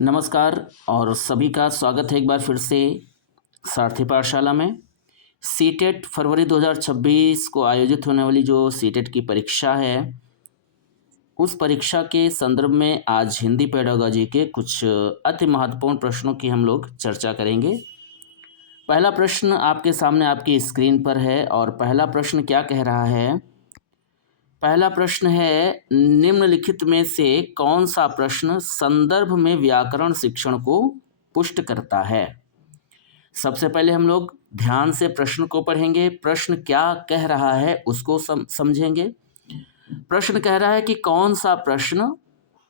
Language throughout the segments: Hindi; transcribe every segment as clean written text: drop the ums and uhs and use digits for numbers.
नमस्कार और सभी का स्वागत है एक बार फिर से सारथी पाठशाला में। सीटेट फरवरी 2026 को आयोजित होने वाली जो सीटेट की परीक्षा है, उस परीक्षा के संदर्भ में आज हिंदी पेडागोजी के कुछ अति महत्वपूर्ण प्रश्नों की हम लोग चर्चा करेंगे। पहला प्रश्न आपके सामने आपकी स्क्रीन पर है और पहला प्रश्न क्या कह रहा है? पहला प्रश्न है, निम्नलिखित में से कौन सा प्रश्न संदर्भ में व्याकरण शिक्षण को पुष्ट करता है? सबसे पहले हम लोग ध्यान से प्रश्न को पढ़ेंगे। प्रश्न क्या कह रहा है उसको समझेंगे। प्रश्न कह रहा है कि कौन सा प्रश्न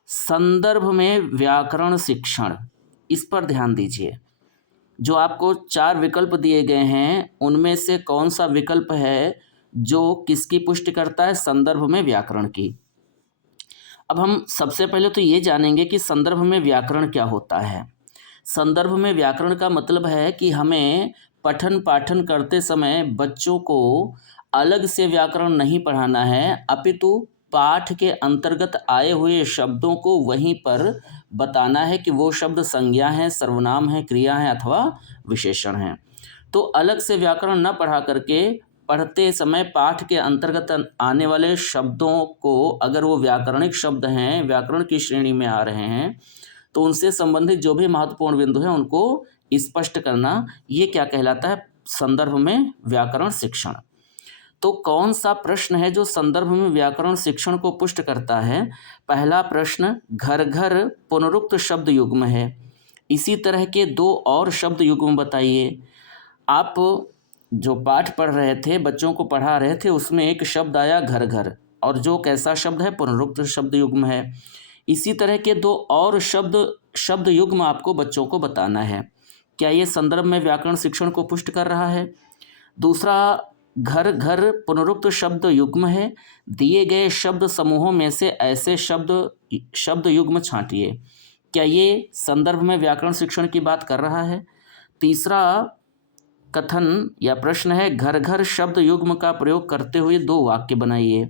संदर्भ में व्याकरण शिक्षण, इस पर ध्यान दीजिए। जो आपको 4 विकल्प दिए गए हैं उनमें से कौन सा विकल्प है जो किसकी पुष्टि करता है? संदर्भ में व्याकरण की। अब हम सबसे पहले तो ये जानेंगे कि संदर्भ में व्याकरण क्या होता है। संदर्भ में व्याकरण का मतलब है कि हमें पठन पाठन करते समय बच्चों को अलग से व्याकरण नहीं पढ़ाना है, अपितु पाठ के अंतर्गत आए हुए शब्दों को वहीं पर बताना है कि वो शब्द संज्ञा हैं, सर्वनाम हैं, क्रिया हैं अथवा विशेषण हैं। तो अलग से व्याकरण न पढ़ा करके पढ़ते समय पाठ के अंतर्गत आने वाले शब्दों को, अगर वो व्याकरणिक शब्द हैं, व्याकरण की श्रेणी में आ रहे हैं, तो उनसे संबंधित जो भी महत्वपूर्ण बिंदु हैं उनको स्पष्ट करना, ये क्या कहलाता है? संदर्भ में व्याकरण शिक्षण। तो कौन सा प्रश्न है जो संदर्भ में व्याकरण शिक्षण को पुष्ट करता है? पहला प्रश्न घर घर पुनरुक्त शब्द युग्म है। इसी तरह के 2 और शब्द युग्म बताइए। आप जो पाठ पढ़ रहे थे, बच्चों को पढ़ा रहे थे, उसमें एक शब्द आया घर घर, और जो कैसा शब्द है? पुनरुक्त शब्द युग्म है। इसी तरह के 2 और शब्द युग्म आपको बच्चों को बताना है। क्या ये संदर्भ में व्याकरण शिक्षण को पुष्ट कर रहा है? दूसरा, घर घर पुनरुक्त शब्द युग्म है। दिए गए शब्द समूहों में से ऐसे शब्द युग्म छांटिए। क्या ये संदर्भ में व्याकरण शिक्षण की बात कर रहा है? तीसरा कथन या प्रश्न है, घर घर शब्द युग्म का प्रयोग करते हुए 2 वाक्य बनाइए।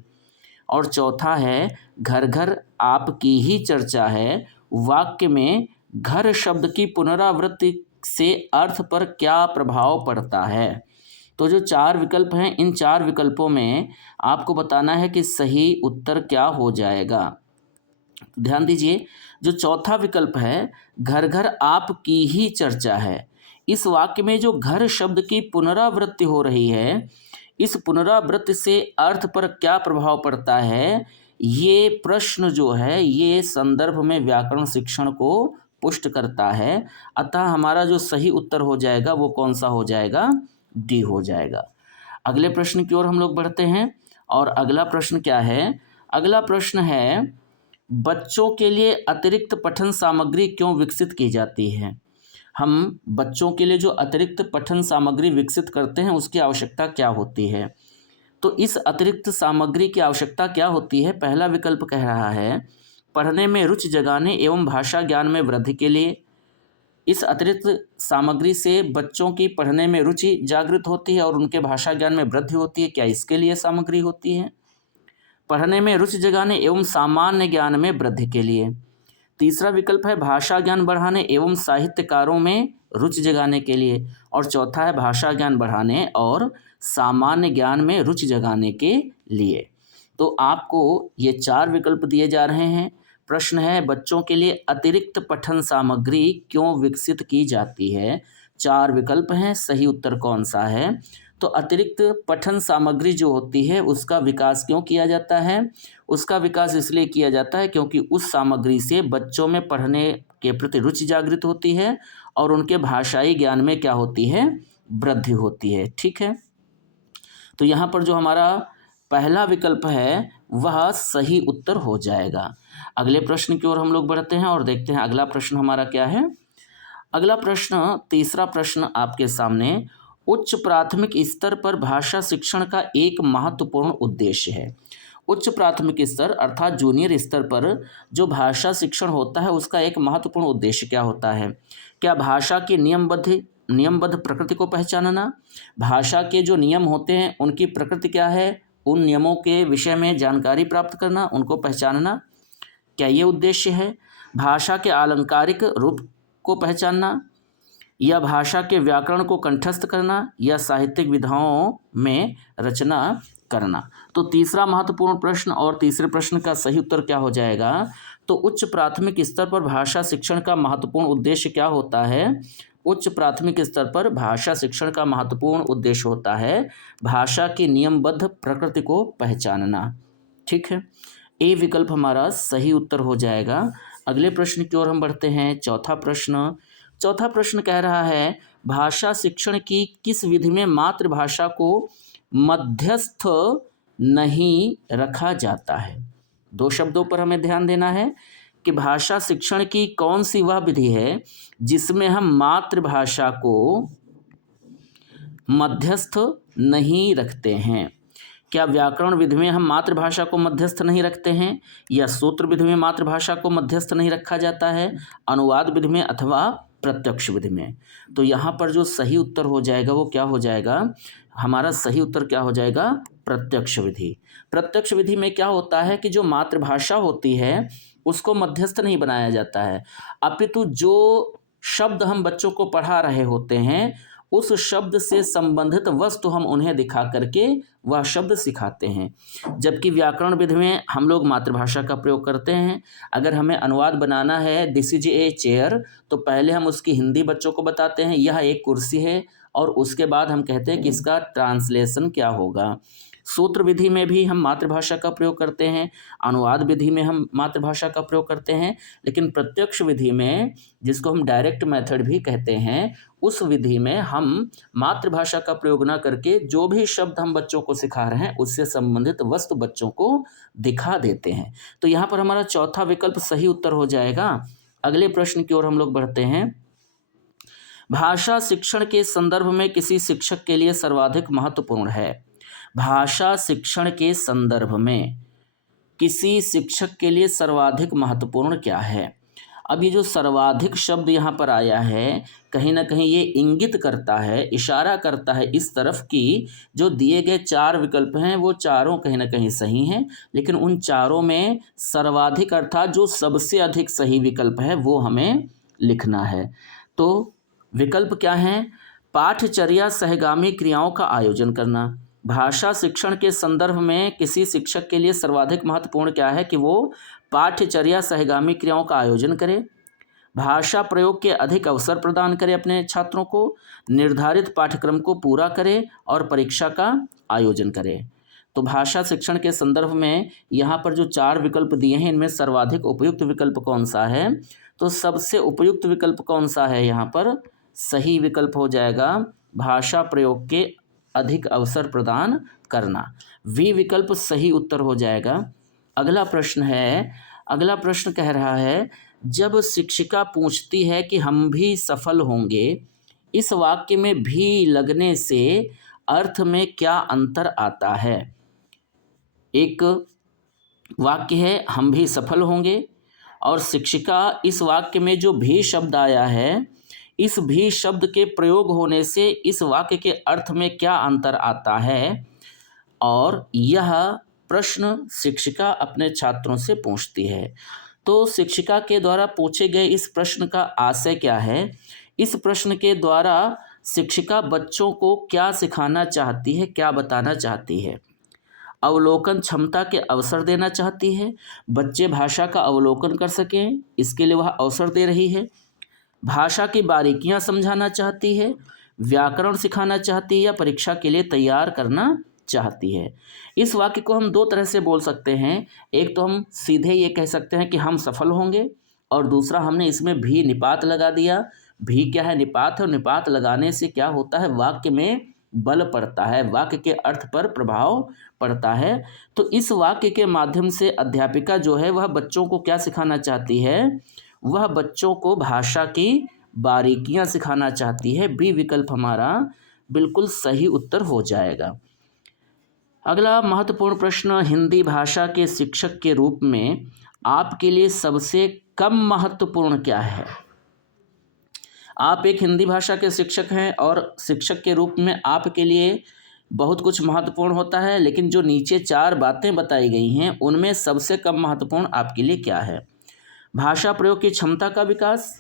और चौथा है, घर घर आपकी ही चर्चा है, वाक्य में घर शब्द की पुनरावृत्ति से अर्थ पर क्या प्रभाव पड़ता है? तो जो 4 विकल्प हैं, इन 4 विकल्पों में आपको बताना है कि सही उत्तर क्या हो जाएगा। ध्यान दीजिए, जो चौथा विकल्प है, घर घर आपकी ही चर्चा है, इस वाक्य में जो घर शब्द की पुनरावृत्ति हो रही है, इस पुनरावृत्ति से अर्थ पर क्या प्रभाव पड़ता है, ये प्रश्न जो है ये संदर्भ में व्याकरण शिक्षण को पुष्ट करता है। अतः हमारा जो सही उत्तर हो जाएगा वो कौन सा हो जाएगा? डी हो जाएगा। अगले प्रश्न की ओर हम लोग बढ़ते हैं और अगला प्रश्न क्या है? अगला प्रश्न है, बच्चों के लिए अतिरिक्त पठन सामग्री क्यों विकसित की जाती है? हम बच्चों के लिए जो अतिरिक्त पठन सामग्री विकसित करते हैं उसकी आवश्यकता क्या होती है? तो इस अतिरिक्त सामग्री की आवश्यकता क्या होती है? पहला विकल्प कह रहा है, पढ़ने में रुचि जगाने एवं भाषा ज्ञान में वृद्धि के लिए। इस अतिरिक्त सामग्री से बच्चों की पढ़ने में रुचि जागृत होती है और उनके भाषा ज्ञान में वृद्धि होती है। क्या इसके लिए सामग्री होती है? पढ़ने में रुचि जगाने एवं सामान्य ज्ञान में वृद्धि के लिए। तीसरा विकल्प है भाषा ज्ञान बढ़ाने एवं साहित्यकारों में रुचि जगाने के लिए। और चौथा है भाषा ज्ञान बढ़ाने और सामान्य ज्ञान में रुचि जगाने के लिए। तो आपको ये 4 विकल्प दिए जा रहे हैं। प्रश्न है, बच्चों के लिए अतिरिक्त पठन सामग्री क्यों विकसित की जाती है? 4 विकल्प हैं, सही उत्तर कौन सा है? तो अतिरिक्त पठन सामग्री जो होती है उसका विकास क्यों किया जाता है? उसका विकास इसलिए किया जाता है क्योंकि उस सामग्री से बच्चों में पढ़ने के प्रति रुचि जागृत होती है और उनके भाषाई ज्ञान में क्या होती है? वृद्धि होती है। ठीक है, तो यहाँ पर जो हमारा पहला विकल्प है वह सही उत्तर हो जाएगा। अगले प्रश्न की ओर हम लोग बढ़ते हैं और देखते हैं अगला प्रश्न हमारा क्या है। अगला प्रश्न, तीसरा प्रश्न आपके सामने, उच्च प्राथमिक स्तर पर भाषा शिक्षण का एक महत्वपूर्ण उद्देश्य है। उच्च प्राथमिक स्तर अर्थात जूनियर स्तर पर जो भाषा शिक्षण होता है उसका एक महत्वपूर्ण उद्देश्य क्या होता है? क्या भाषा की नियमबद्ध प्रकृति को पहचानना, भाषा के जो नियम होते हैं उनकी प्रकृति क्या है, उन नियमों के विषय में जानकारी प्राप्त करना, उनको पहचानना, क्या ये उद्देश्य है? भाषा के अलंकारिक रूप को पहचानना, या भाषा के व्याकरण को कंठस्थ करना, या साहित्यिक विधाओं में रचना करना। तो तीसरा महत्वपूर्ण प्रश्न और तीसरे प्रश्न का सही उत्तर क्या हो जाएगा? तो उच्च प्राथमिक स्तर पर भाषा शिक्षण का महत्वपूर्ण उद्देश्य क्या होता है? उच्च प्राथमिक स्तर पर भाषा शिक्षण का महत्वपूर्ण उद्देश्य होता है भाषा की नियमबद्ध प्रकृति को पहचानना। ठीक है, ए विकल्प हमारा सही उत्तर हो जाएगा। अगले प्रश्न की ओर हम बढ़ते हैं। चौथा प्रश्न कह रहा है भाषा शिक्षण की किस विधि में मातृभाषा को मध्यस्थ नहीं रखा जाता है? दो शब्दों पर हमें ध्यान देना है कि भाषा शिक्षण की कौन सी वह विधि है जिसमें हम मातृभाषा को मध्यस्थ नहीं रखते हैं। क्या व्याकरण विधि में हम मातृभाषा को मध्यस्थ नहीं रखते हैं, या सूत्र विधि में मातृभाषा को मध्यस्थ नहीं रखा जाता है, अनुवाद विधि में अथवा प्रत्यक्ष विधि में? तो यहाँ पर जो सही उत्तर हो जाएगा वो क्या हो जाएगा? हमारा सही उत्तर क्या हो जाएगा? प्रत्यक्ष विधि। प्रत्यक्ष विधि में क्या होता है कि जो मातृभाषा होती है उसको मध्यस्थ नहीं बनाया जाता है, अपितु जो शब्द हम बच्चों को पढ़ा रहे होते हैं उस शब्द से संबंधित वस्तु हम उन्हें दिखा करके वह शब्द सिखाते हैं। जबकि व्याकरण विधि में हम लोग मातृभाषा का प्रयोग करते हैं। अगर हमें अनुवाद बनाना है दिस इज ए चेयर, तो पहले हम उसकी हिंदी बच्चों को बताते हैं यह एक कुर्सी है, और उसके बाद हम कहते हैं कि इसका ट्रांसलेशन क्या होगा। सूत्र विधि में भी हम मातृभाषा का प्रयोग करते हैं, अनुवाद विधि में हम मातृभाषा का प्रयोग करते हैं, लेकिन प्रत्यक्ष विधि में, जिसको हम डायरेक्ट मेथड भी कहते हैं, उस विधि में हम मातृभाषा का प्रयोग न करके जो भी शब्द हम बच्चों को सिखा रहे हैं उससे संबंधित वस्तु बच्चों को दिखा देते हैं। तो यहाँ पर हमारा चौथा विकल्प सही उत्तर हो जाएगा। अगले प्रश्न की ओर हम लोग बढ़ते हैं। भाषा शिक्षण के संदर्भ में किसी शिक्षक के लिए सर्वाधिक महत्वपूर्ण है। भाषा शिक्षण के संदर्भ में किसी शिक्षक के लिए सर्वाधिक महत्वपूर्ण क्या है? अब ये जो सर्वाधिक शब्द यहाँ पर आया है, कहीं ना कहीं ये इंगित करता है, इशारा करता है इस तरफ कि जो दिए गए चार विकल्प हैं वो चारों कहीं ना कहीं सही हैं, लेकिन उन चारों में सर्वाधिक अर्थात जो सबसे अधिक सही विकल्प है वो हमें लिखना है। तो विकल्प क्या हैं? पाठचर्या सहगामी क्रियाओं का आयोजन करना। भाषा शिक्षण के संदर्भ में किसी शिक्षक के लिए सर्वाधिक महत्वपूर्ण क्या है? कि वो पाठ्यचर्या सहगामी क्रियाओं का आयोजन करे, भाषा प्रयोग के अधिक अवसर प्रदान करे अपने छात्रों को, निर्धारित पाठ्यक्रम को पूरा करे और परीक्षा का आयोजन करे। तो भाषा शिक्षण के संदर्भ में यहाँ पर जो चार विकल्प दिए हैं इनमें सर्वाधिक उपयुक्त विकल्प कौन सा है? तो सबसे उपयुक्त विकल्प कौन सा है? यहाँ पर सही विकल्प हो जाएगा भाषा प्रयोग के अधिक अवसर प्रदान करना। वी विकल्प सही उत्तर हो जाएगा। अगला प्रश्न कह रहा है जब शिक्षिका पूछती है कि हम भी सफल होंगे, इस वाक्य में भी लगने से अर्थ में क्या अंतर आता है? एक वाक्य है हम भी सफल होंगे, और शिक्षिका इस वाक्य में जो भी शब्द आया है, इस भी शब्द के प्रयोग होने से इस वाक्य के अर्थ में क्या अंतर आता है? और यह प्रश्न शिक्षिका अपने छात्रों से पूछती है। तो शिक्षिका के द्वारा पूछे गए इस प्रश्न का आशय क्या है? इस प्रश्न के द्वारा शिक्षिका बच्चों को क्या सिखाना चाहती है, क्या बताना चाहती है? अवलोकन क्षमता के अवसर देना चाहती है, बच्चे भाषा का अवलोकन कर सकें इसके लिए वह अवसर दे रही है, भाषा की बारीकियां समझाना चाहती है, व्याकरण सिखाना चाहती है, या परीक्षा के लिए तैयार करना चाहती है। इस वाक्य को हम दो तरह से बोल सकते हैं। एक तो हम सीधे ये कह सकते हैं कि हम सफल होंगे, और दूसरा हमने इसमें भी निपात लगा दिया। भी क्या है? निपात है, और निपात लगाने से क्या होता है? वाक्य में बल पड़ता है, वाक्य के अर्थ पर प्रभाव पड़ता है। तो इस वाक्य के माध्यम से अध्यापिका जो है वह बच्चों को क्या सिखाना चाहती है? वह बच्चों को भाषा की बारीकियां सिखाना चाहती है। बी विकल्प हमारा बिल्कुल सही उत्तर हो जाएगा। अगला महत्वपूर्ण प्रश्न, हिंदी भाषा के शिक्षक के रूप में आपके लिए सबसे कम महत्वपूर्ण क्या है? आप एक हिंदी भाषा के शिक्षक हैं और शिक्षक के रूप में आपके लिए बहुत कुछ महत्वपूर्ण होता है, लेकिन जो नीचे चार बातें बताई गई हैं उनमें सबसे कम महत्वपूर्ण आपके लिए क्या है? भाषा प्रयोग की क्षमता का विकास।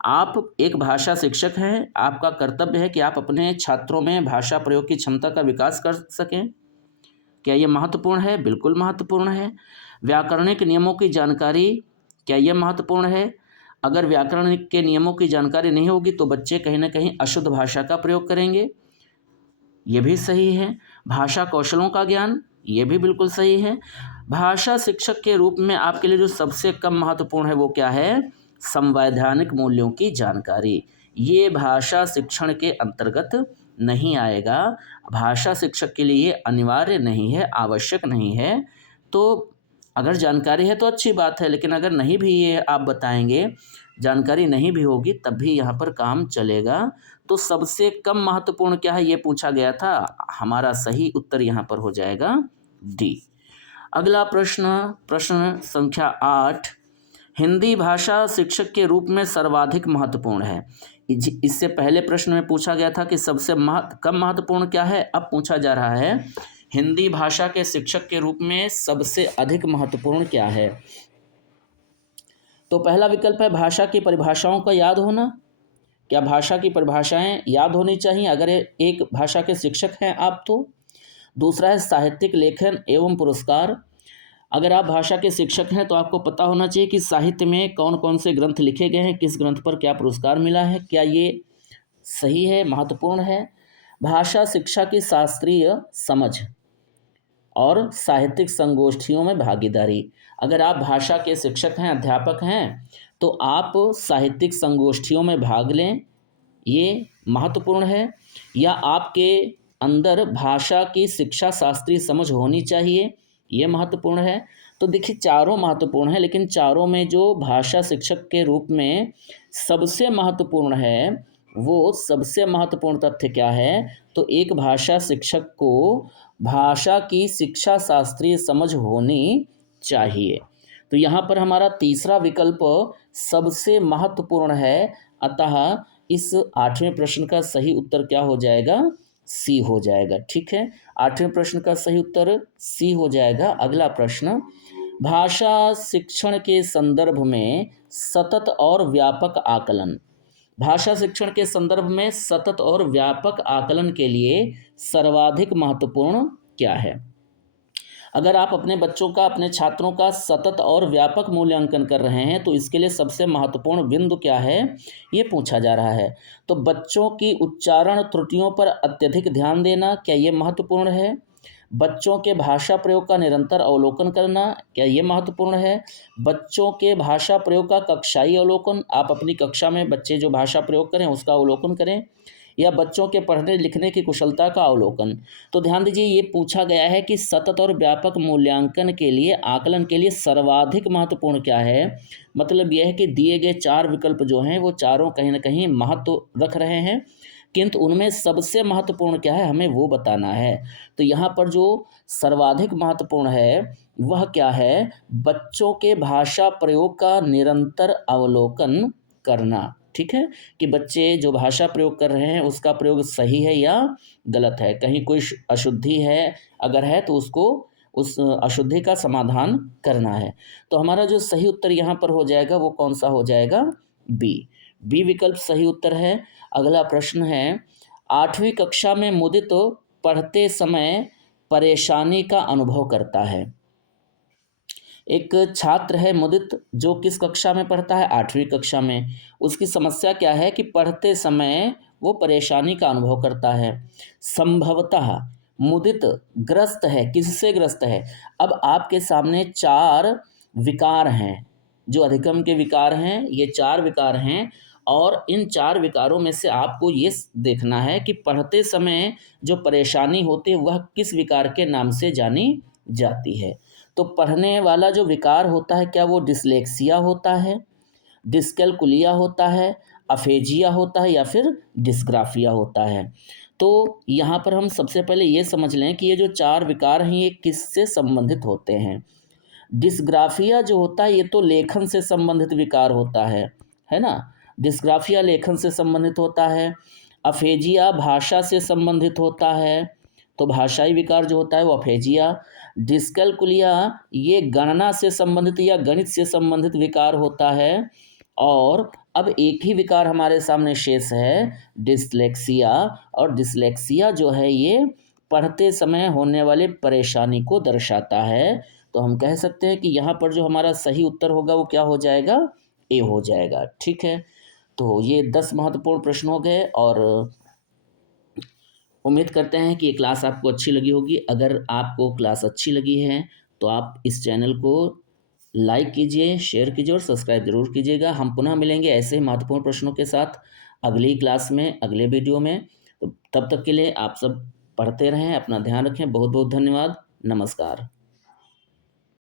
आप एक भाषा शिक्षक हैं, आपका कर्तव्य है कि आप अपने छात्रों में भाषा प्रयोग की क्षमता का विकास कर सकें। क्या ये महत्वपूर्ण है? बिल्कुल महत्वपूर्ण है। व्याकरणिक नियमों की जानकारी, क्या ये महत्वपूर्ण है? अगर व्याकरण के नियमों की जानकारी नहीं होगी तो बच्चे कहीं ना कहीं अशुद्ध भाषा का प्रयोग करेंगे, ये भी सही है। भाषा कौशलों का ज्ञान, ये भी बिल्कुल सही है। भाषा शिक्षक के रूप में आपके लिए जो सबसे कम महत्वपूर्ण है वो क्या है? संवैधानिक मूल्यों की जानकारी। ये भाषा शिक्षण के अंतर्गत नहीं आएगा। भाषा शिक्षक के लिए अनिवार्य नहीं है, आवश्यक नहीं है। तो अगर जानकारी है तो अच्छी बात है, लेकिन अगर नहीं भी ये आप बताएंगे, जानकारी नहीं भी होगी तब भी यहाँ पर काम चलेगा। तो सबसे कम महत्वपूर्ण क्या है ये पूछा गया था, हमारा सही उत्तर यहाँ पर हो जाएगा डी। अगला प्रश्न, प्रश्न संख्या 8, हिंदी भाषा शिक्षक के रूप में सर्वाधिक महत्वपूर्ण है। इससे पहले प्रश्न में पूछा गया था कि सबसे कम महत्वपूर्ण क्या है, अब पूछा जा रहा है हिंदी भाषा के शिक्षक के रूप में सबसे अधिक महत्वपूर्ण क्या है। तो पहला विकल्प है भाषा की परिभाषाओं का याद होना। क्या भाषा की परिभाषाएं याद होनी चाहिए अगर एक भाषा के शिक्षक हैं आप तो। दूसरा है साहित्यिक लेखन एवं पुरस्कार। अगर आप भाषा के शिक्षक हैं तो आपको पता होना चाहिए कि साहित्य में कौन कौन से ग्रंथ लिखे गए हैं, किस ग्रंथ पर क्या पुरस्कार मिला है। क्या ये सही है, महत्वपूर्ण है। भाषा शिक्षा की शास्त्रीय समझ और साहित्यिक संगोष्ठियों में भागीदारी। अगर आप भाषा के शिक्षक हैं, अध्यापक हैं, तो आप साहित्यिक संगोष्ठियों में भाग लें, ये महत्वपूर्ण है। या आपके अंदर भाषा की शिक्षा शास्त्रीय समझ होनी चाहिए, ये महत्वपूर्ण है। तो देखिए चारों महत्वपूर्ण है, लेकिन चारों में जो भाषा शिक्षक के रूप में सबसे महत्वपूर्ण है, वो सबसे महत्वपूर्ण तथ्य क्या है, तो एक भाषा शिक्षक को भाषा की शिक्षा शास्त्रीय समझ होनी चाहिए। तो यहाँ पर हमारा तीसरा विकल्प सबसे महत्वपूर्ण है, अतः इस 8वें प्रश्न का सही उत्तर क्या हो जाएगा? सी हो जाएगा। ठीक है, 8वें प्रश्न का सही उत्तर सी हो जाएगा। अगला प्रश्न, भाषा शिक्षण के संदर्भ में सतत और व्यापक आकलन। भाषा शिक्षण के संदर्भ में सतत और व्यापक आकलन के लिए सर्वाधिक महत्वपूर्ण क्या है। अगर आप अपने बच्चों का, अपने छात्रों का सतत और व्यापक मूल्यांकन कर रहे हैं तो इसके लिए सबसे महत्वपूर्ण बिंदु क्या है, ये पूछा जा रहा है। तो बच्चों की उच्चारण त्रुटियों पर अत्यधिक ध्यान देना, क्या ये महत्वपूर्ण है। बच्चों के भाषा प्रयोग का निरंतर अवलोकन करना, क्या ये महत्वपूर्ण है। बच्चों के भाषा प्रयोग का कक्षाई अवलोकन, आप अपनी कक्षा में बच्चे जो भाषा प्रयोग करें उसका अवलोकन करें। या बच्चों के पढ़ने लिखने की कुशलता का अवलोकन। तो ध्यान दीजिए ये पूछा गया है कि सतत और व्यापक मूल्यांकन के लिए, आकलन के लिए सर्वाधिक महत्वपूर्ण क्या है। मतलब यह है कि दिए गए 4 विकल्प जो हैं वो चारों कहीं ना कहीं महत्व रख रहे हैं, किंतु उनमें सबसे महत्वपूर्ण क्या है हमें वो बताना है। तो यहाँ पर जो सर्वाधिक महत्वपूर्ण है वह क्या है, बच्चों के भाषा प्रयोग का निरंतर अवलोकन करना। ठीक है, कि बच्चे जो भाषा प्रयोग कर रहे हैं उसका प्रयोग सही है या गलत है, कहीं कोई अशुद्धि है, अगर है तो उसको, उस अशुद्धि का समाधान करना है। तो हमारा जो सही उत्तर यहाँ पर हो जाएगा वो कौन सा हो जाएगा? बी। बी विकल्प सही उत्तर है। अगला प्रश्न है, 8वीं कक्षा में मुदित पढ़ते समय परेशानी का अनुभव करता है। एक छात्र है मुदित जो किस कक्षा में पढ़ता है? 8वीं कक्षा में। उसकी समस्या क्या है कि पढ़ते समय वो परेशानी का अनुभव करता है। संभवतः मुदित ग्रस्त है, किससे ग्रस्त है? अब आपके सामने 4 विकार हैं, जो अधिगम के विकार हैं, ये 4 विकार हैं और इन 4 विकारों में से आपको ये देखना है कि पढ़ते समय जो परेशानी होती है वह किस विकार के नाम से जानी जाती है। तो पढ़ने वाला जो विकार होता है, क्या वो डिसलेक्सिया होता है, डिस्कैलकुलिया होता है, अफेजिया होता है या फिर डिस्ग्राफिया होता है। तो यहाँ पर हम सबसे पहले ये समझ लें कि ये जो 4 विकार हैं ये किससे संबंधित होते हैं। डिस्ग्राफिया जो होता है ये तो लेखन से संबंधित विकार होता है ना। डिस्ग्राफिया लेखन से संबंधित होता है। अफेजिया भाषा से संबंधित होता है। तो भाषाई विकार जो होता है वो अफेजिया। डिस्कैल्कुलिया ये गणना से संबंधित या गणित से संबंधित विकार होता है। और अब एक ही विकार हमारे सामने शेष है, डिसलेक्सिया। और डिसलेक्सिया जो है ये पढ़ते समय होने वाले परेशानी को दर्शाता है। तो हम कह सकते हैं कि यहाँ पर जो हमारा सही उत्तर होगा वो क्या हो जाएगा, ए हो जाएगा। ठीक है, तो ये 10 महत्वपूर्ण प्रश्न हो गए और उम्मीद करते हैं कि ये क्लास आपको अच्छी लगी होगी। अगर आपको क्लास अच्छी लगी है तो आप इस चैनल को लाइक कीजिए, शेयर कीजिए और सब्सक्राइब जरूर कीजिएगा। हम पुनः मिलेंगे ऐसे ही महत्वपूर्ण प्रश्नों के साथ अगली क्लास में, अगले वीडियो में। तो तब तक के लिए आप सब पढ़ते रहें, अपना ध्यान रखें। बहुत बहुत धन्यवाद। नमस्कार।